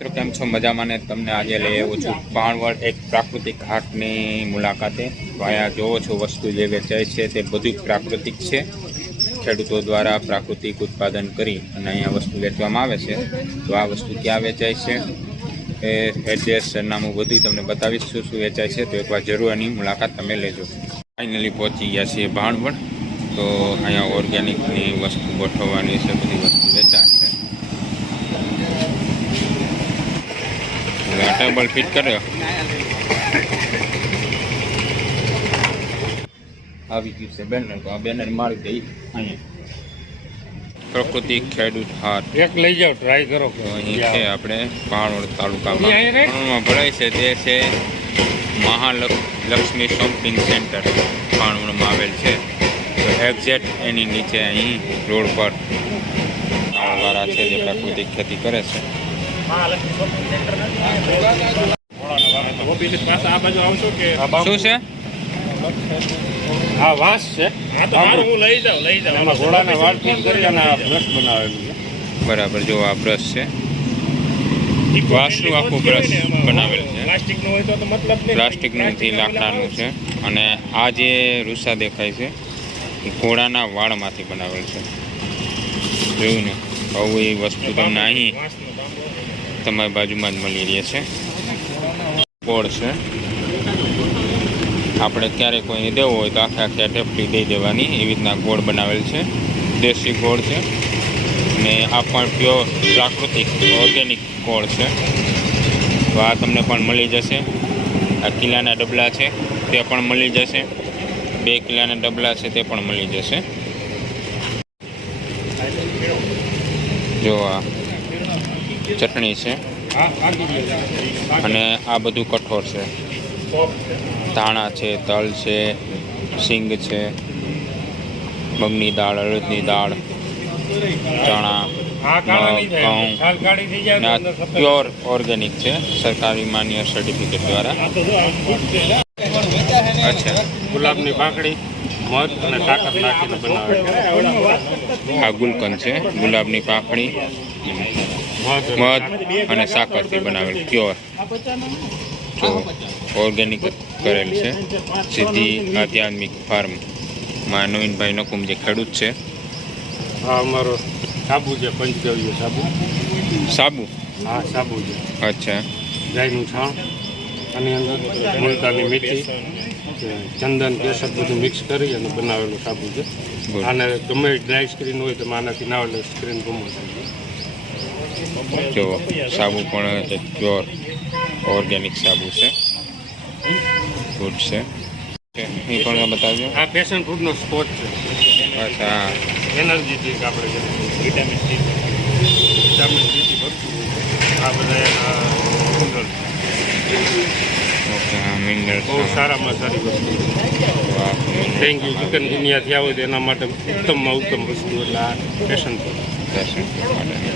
મિત્રો, કેમ છો? મજામાં ને? તમને આજે લઈ આવું છું પાણવડ એક પ્રાકૃતિક હાટની મુલાકાતે. તો અહીંયા જોવો છો, વસ્તુ જે વેચાય છે તે બધું પ્રાકૃતિક છે. ખેડૂતો દ્વારા પ્રાકૃતિક ઉત્પાદન કરી અને અહીંયા વસ્તુ વેચવામાં આવે છે. તો આ વસ્તુ ક્યાં વેચાય છે? એ એડ્રેસ, સરનામું બધું તમને બતાવીશ શું શું વેચાય છે. તો એકવાર જરૂર આની મુલાકાત તમે લેજો. ફાઇનલી પહોંચી ગયા છીએ ભાણવડ. તો અહીંયા ઓર્ગેનિકની વસ્તુ ગોઠવવાની છે, બધી વસ્તુ વેચાય છે આ ટેબલ ફિટ કર્યો આવી ગયું છે બેનર તો આ બેનર મારી દઈ અહીંયા પ્રકૃતિ ખેડૂત હાટ એક લઈ જાઓ ટ્રાય કરો. તો અહીં છે આપણે પાણોડ તાલુકામાં. ભરાય છે. તે છે મહાલક્ષ્મી શોપિંગ સેન્ટર. પાણોડમાં આવેલ છે. તો એક્ઝેક્ટ એની નીચે અહીં રોડ પર. વાળા છે જે પ્રાકૃતિક ખેતી કરે છે. ઓફિસ પાસે આ બાજુ આવશો કે શું છે. આ વાંસ છે હું લઈ જાઉં લઈ જાઉં. એમાં ઘોડાના વાળ ફીટ કરી અને આ બ્રશ બનાવેલું છે. બરાબર જો આ બ્રશ છે. વાંસનું આખું બ્રશ બનાવેલ છે. પ્લાસ્ટિક હોય તો તો મતલબ પ્લાસ્ટિકનું નથી લાકડાનું છે. અને આ જે રૂસા દેખાય છે એ ઘોડાના વાળમાંથી બનાવેલ છે. જોયું ને? આવું એ વસ્તુ તમને અહીં વાંસનું તાંબુ. તમારી બાજુમાં જ મળી રહે છે. ગોળ છે. આપણે ક્યારેક કોઈને દેવો હોય તો આખે આખે ટેપલી દઈ દેવાની. એવી રીતના ગોળ બનાવેલ છે. દેશી ગોળ છે. ને આ પણ પ્યોર પ્રાકૃતિક ઓર્ગેનિક ગોળ છે. તો આ તમને પણ મળી જશે. આ કિલ્લાના ડબલા છે. તે પણ મળી જશે. બે કિલ્લાના ડબલા છે, તે પણ મળી જશે. જો આ ચટણી છે. અને આ બધું કઠોળ છે ધાણા છે, તલ છે, સિંગ છે મગની દાળ, અડદની દાળ, ચણા ઘઉં. પ્યોર ઓર્ગેનિક છે, સરકારી માન્ય સર્ટિફિકેટ દ્વારા અચ્છા, ગુલાબની પાંખડી મધ અને તાકાત નાખીને બનાવે આ ગુલકંદ છે, ગુલાબની પાંખડી મધ અને સાકરથી બનાવેલ પ્યોર તો ઓર્ગેનિક કરેલ છે. સિદ્ધિ આધ્યાત્મિક ફાર્મમાં નવીનભાઈ નકુમ જે ખેડૂત છે. હા અમારો સાબુ છે પંચગવ્ય સાબુ. સાબુ? હા સાબુ છે. અચ્છા. ગાયનું છાણ આની અંદર મુલતાની મીઠી ચંદન કેસર બધું મિક્સ કરી અને બનાવેલું સાબુ છે. આને ગમે ડ્રાય સ્ક્રીન હોય તો આનાથી ના સ્ક્રીન ગમો જો સાબુ પણ એક પ્યોર ઓર્ગેનિક સાબુ છે ગુડ છે એ પણ બતાવજો આ પેશન ફૂડનો સ્પોટ છે. અચ્છા એનર્જી ડ્રિંક આપણે કહીએ વિટામિન ડી વિટામિન ડીથી ભરપૂર આ બધા એના mineral છે. ઓકે હા મિનરલ બહુ સારામાં સારી વસ્તુ ડેન્ગ્યુ ચિકન ગુનિયા થયા હોય તો એના માટે ઉત્તમમાં ઉત્તમ વસ્તુ એટલે આ પેશન ફૂડ આ ટમેટાનો સોસ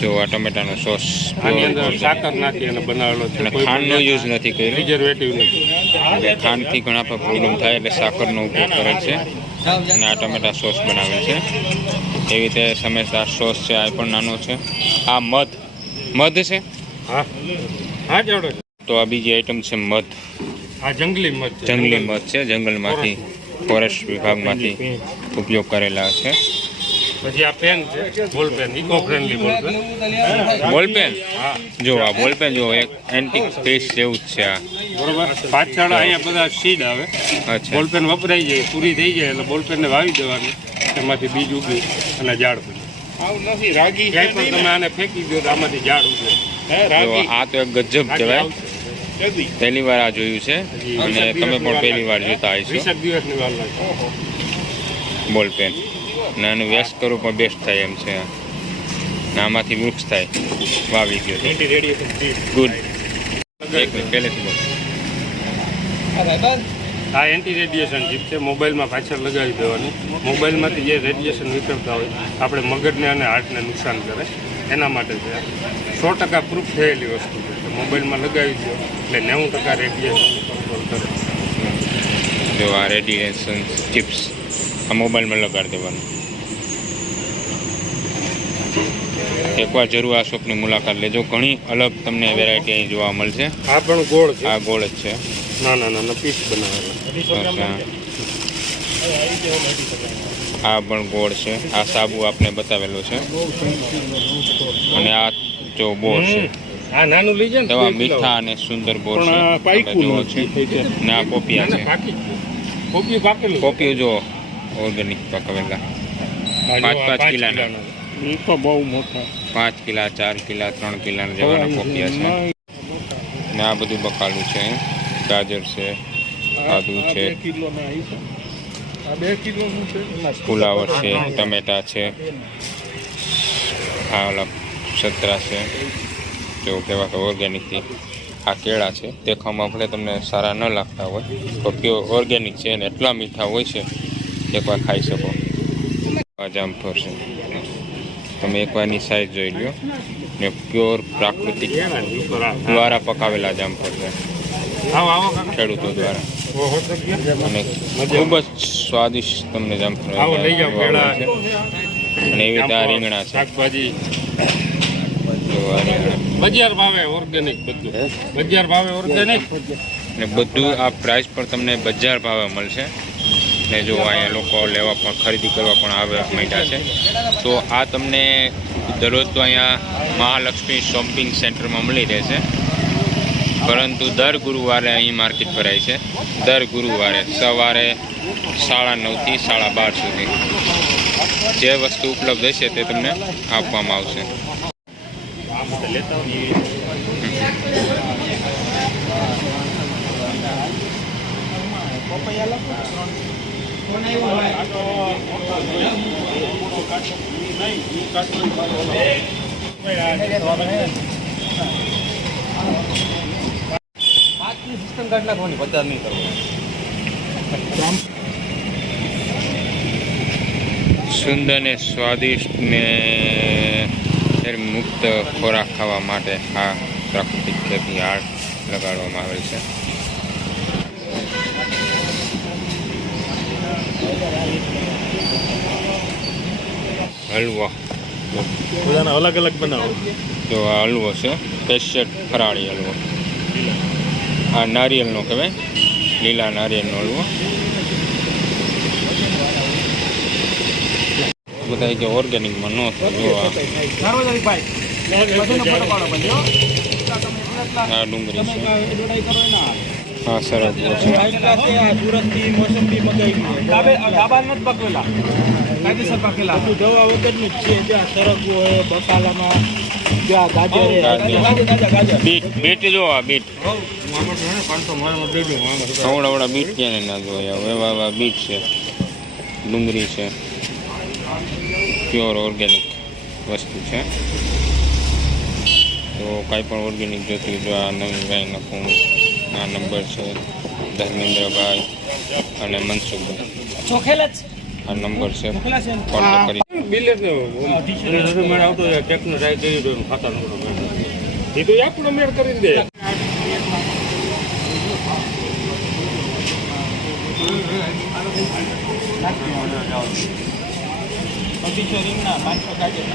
જો આ ટમેટાનો સોસ આની અંદર સાકર નાખી અને બનાવેલો છે. ખાંડનો યુઝ નથી કર્યો. નથી. ખાંડથી ઘણા પર પ્રોબ્લેમ થાય એટલે સાકરનો ઉપયોગ કરે છે. અને આ ટમેટા સોસ બનાવે છે. એવી રીતે સમયસાર સોસ છે આ પણ નાનો છે. આ મધ. મધ છે? હા. હા જાડો. તો આ બીજી આઈટમ છે મધ. આ જંગલી મધ જંગલી મધ છે. જંગલમાંથી ફોરેસ્ટ. વિભાગમાંથી ઉપયોગ કરેલા છે. પછી આ પેન છે ball pen eco friendly ball pen ball pen હા. જો આ બોલપેન જો એક એન્ટિક સ્પેસ જેવું જ છે આ. બરોબર. પાછળ અહીંયા બધા સીડ આવે. અચ્છા. બોલપેન વપરાઈ જાય પૂરી થઈ જાય એટલે બોલ પેનને વાવી દેવાની. એમાંથી બીજ ઉગે અને ઝાડ ક્યાંય પણ તમે આને ફેંકી દો તો આમાંથી ઝાડ ઉગે. આ તો એક ગજબ કહેવાય. પહેલી વાર આ જોયું છે અને તમે પણ પહેલી વાર જોતા આવી વીસેક બોલ બોલપેન અને આનું વેસ્ટ કરવું પણ બેસ્ટ થાય એમ છે. નામાંથી આમાંથી વૃક્ષ થાય. વાવી ગયો ગુડ એક મિનિટ પહેલેથી બોલ. આ એન્ટી રેડિયેશન ચીપ છે મોબાઈલમાં પાછળ લગાવી દેવાની. મોબાઈલમાંથી જે રેડિયેશન નીકળતા હોય આપણે મગજને અને હાર્ટને નુકસાન કરે. એના માટે છે સો ટકા પ્રૂફ થયેલી વસ્તુ છે મોબાઈલમાં લગાવી દો એટલે નેવું ટકા રેડિયેશન કંટ્રોલ કરે. જો આ રેડિયેશન ચિપ્સ આ મોબાઈલમાં લગાડી દેવાનું. એકવાર જરૂર આ શોપની મુલાકાત લેજો. ઘણી અલગ તમને વેરાયટી અહીં જોવા મળશે. આ પણ ગોળ છે. આ ગોળ જ છે. નાના નાના પીસ બનાવેલા. આ પણ ગોળ છે. આ સાબુ આપને બતાવેલો છે. અને આ જો બોર છે. આ નાનું લઈ જાય ને. મીઠા અને સુંદર બોર છે. ને આ ના, છે. કોપી પાકેલું પોપિયો જો ઓર્ગેનિક પકાવેલા પાંચ પાંચ કિલાના. એ તો બહુ મોટા. પાંચ કિલા ચાર કિલા ત્રણ કિલા જેવાના છે ને આ બધું બકાલું છે ગાજર છે આદુ છે. ફુલાવર છે. ટમેટા છે. આ ઓલા સતરા છે જો કહેવાય કે ઓર્ગેનિકથી આ કેળા છે. દેખાવામાં ભલે તમને સારા ન લાગતા હોય તો પ્યોર ઓર્ગેનિક છે અને એટલા મીઠા હોય છે એકવાર ખાઈ શકો. આ જામફળ છે. તમે એકવારની સાઈઝ જોઈ લ્યો. ને પ્યોર પ્રાકૃતિક કેળાની ઉપર આ- દ્વારા પકાવેલા જામફળ છે. આવો આવો ખેડૂતો દ્વારા. ઓહો તો ગયા. અને ખૂબ જ સ્વાદિષ્ટ તમને જામફળ અને એવી રીતે આ રીંગણા છે. શાકભાજી. બજાર ભાવે ઓર્ગેનિક બધું. બજાર ભાવે ઓર્ગેનિક ને બધું આ પ્રાઇસ પર તમને બજાર ભાવે મળશે. ને જો અહીંયા લોકો લેવા પણ ખરીદી કરવા પણ આવે માંડ્યા છે. તો આ તમને દરરોજ તો અહીંયા મહાલક્ષ્મી શોપિંગ સેન્ટરમાં મળી રહેશે પરંતુ દર ગુરુવારે અહીં માર્કેટ ભરાય છે. દર ગુરુવારે સવારે સાડા નવથી સાડા બાર સુધી. જે વસ્તુ ઉપલબ્ધ હશે તે તમને આપવામાં આવશે. સુંદર ને સ્વાદિષ્ટ ને મુક્ત ખોરાક ખાવા માટે આ પ્રાકૃતિક ખેતી આડ લગાડવામાં આવેલ છે. હલવો. બધાના અલગ અલગ બનાવો. જો આ હલવો છે. પેસ્ટેડ ફરાળી હલવો. આ નારિયેળનો કહેવાય. લીલા નારિયેળનો હલવો. બધા કે ઓર્ગેનિકમાં ન થાય જો આ. આ ડુંગળી છે. હા સરગવો છે. દવા વગરનું જ છે. જ્યાં સરગવો હોય બકાલામાં જ્યાં ગાજર ગાજર બીટ બીટ જો આ બીટ. આમાં અવડા બીટ ક્યાં ના જોયા હવે એવા એવા બીટ છે. ડુંગળી છે. પ્યોર ઓર્ગેનિક વસ્તુ છે. તો કાંઈ પણ ઓર્ગેનિક જોતી જો આ નવી ગાય નખું આ નંબર છે ધર્મેન્દ્રભાઈ અને મનસુખભાઈ. ચોખેલા જ? આ નંબર છે? કોન્ટેક્ટ કરી. બિલે મારે આવતો ટેકનો ટ્રાય કરી દો ખાતા નંબર એ તો આપણો મેળ કરી દે. બગીચો રીંગણા પાંચસો ગાજર